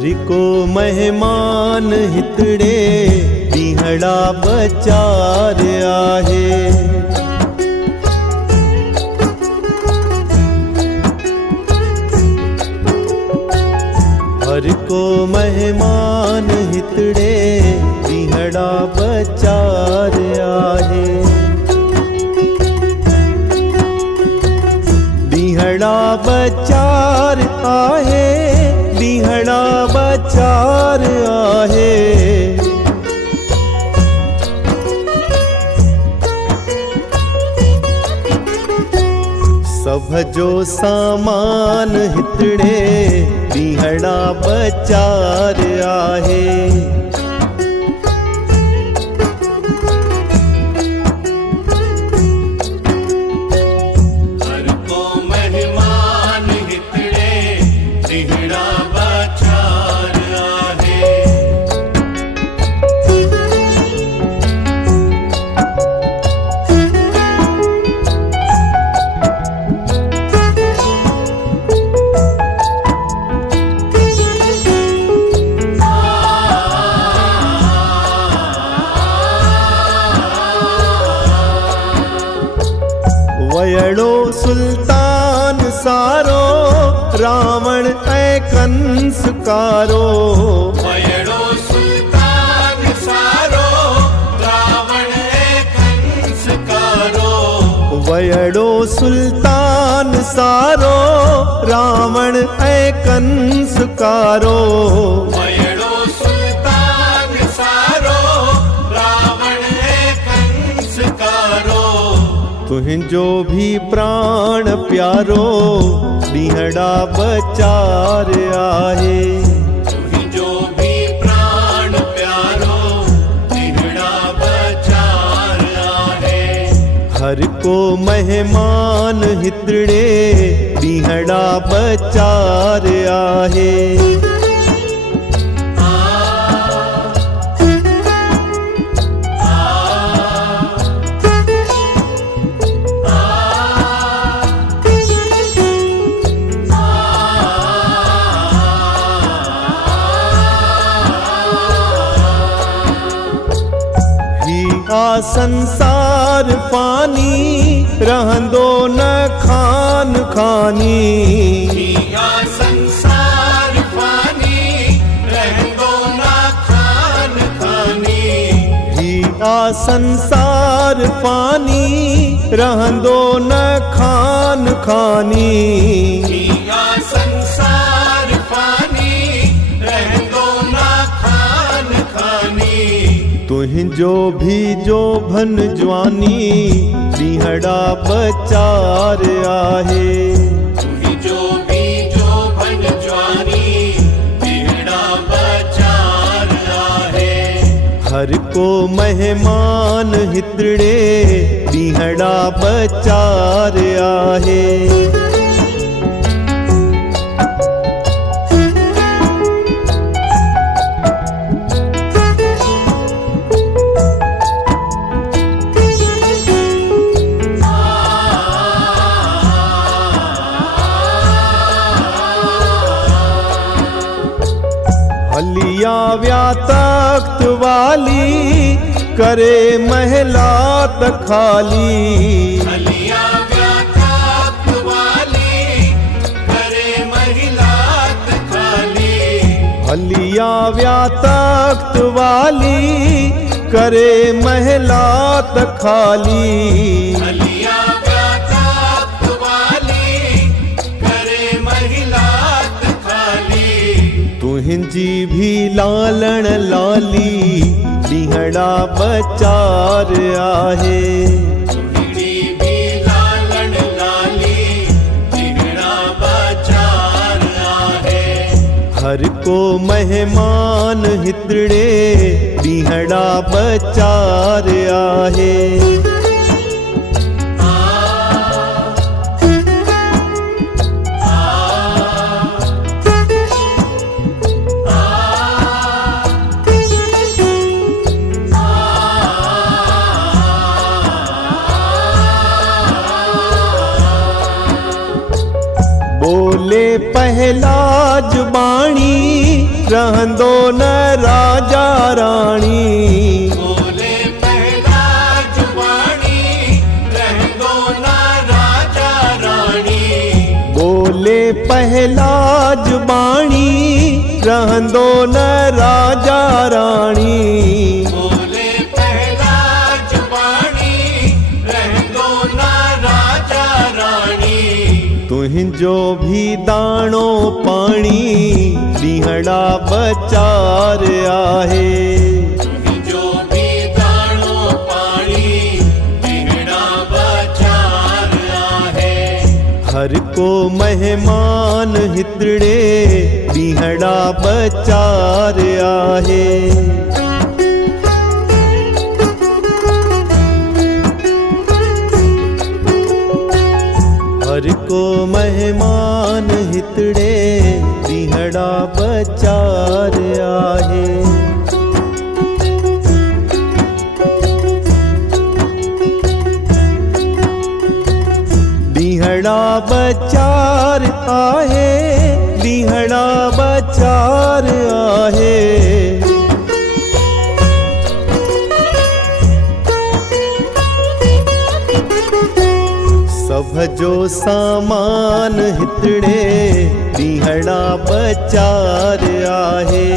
हरि को मेहमान हितड़े बिहड़ा बचार आहे। हरि को मेहमान हितड़े बिहड़ा बचार आहे। बिहड़ा बचार आहे, बिहड़ा बचार आहे। सब जो सामान हितड़े बिहड़ा बचार आहे। वयड़ो सुल्तान सारो रावण ऐ कंस कारो। वयड़ो सुल्तान सारो रावण ऐ कंस कारो। वयड़ो सुल्तान सारो रावण ऐ कंस कारो। वयड़ो सुल्तान सारो रावण ऐ कंस कारो। तुहिंजो भी प्राण प्यारो बिहड़ा बचार आहे। तुहिंजो भी प्राण प्यारो बिहड़ा बचार आहे। हर को मेहमान हितड़े बिहड़ा बचार आहे। आ संसार फानी रहंदो न खान खानी। आ संसार फानी रहंदो न खान खानी। आ संसार फानी रहंदो न खान खानी। आ संसार फानी रहंदो न खान खानी। तुहिंजो भी जो भन जवानी बिहड़ा बचार आहे। तुहिंजो भी जो भन जवानी बिहड़ा बचार आहे। हर को मेहमान हितड़े बिहड़ा बचार आहे। हलिया व्या तख्त वाली करे महलात खाली। हलिया व्या तख्त वाली करे महलात खाली। हलिया व्या तख्त वाली करे महलात खाली। हलिया व्या तख्त वाली करे महलात खाली। तुहिंजी भी लालण लाली बिहड़ा बचार आहे। तुहिंजी भी लालण लाली बिहड़ा बचार आहे। हर को मेहमान हितड़े बिहड़ा बचार आहे। बोले पहला जुबानी रहंदो न राजा राणी। बोले पहला जुबानी रहंदो ना राजा रानी। बोले पहला जुबानी रहंदो न राजा राणी। बोले पहला जुबानी रहंदो ना राजा रानी। तुहिंजो भी दाणो पाणी ॾींहड़ा बचार आहे। जो भी दाणो पाणी ॾींहड़ा बचार आहे। हर को मेहमान हितड़े ॾींहड़ा बचार आहे। हर को मेहमान हितड़े ॾींहड़ा बचार आहे। ॾींहड़ा बचार आहे। ॾींहड़ा बचार आहे। सभ जो सामान हितड़े ॾींहड़ा बचार आहे।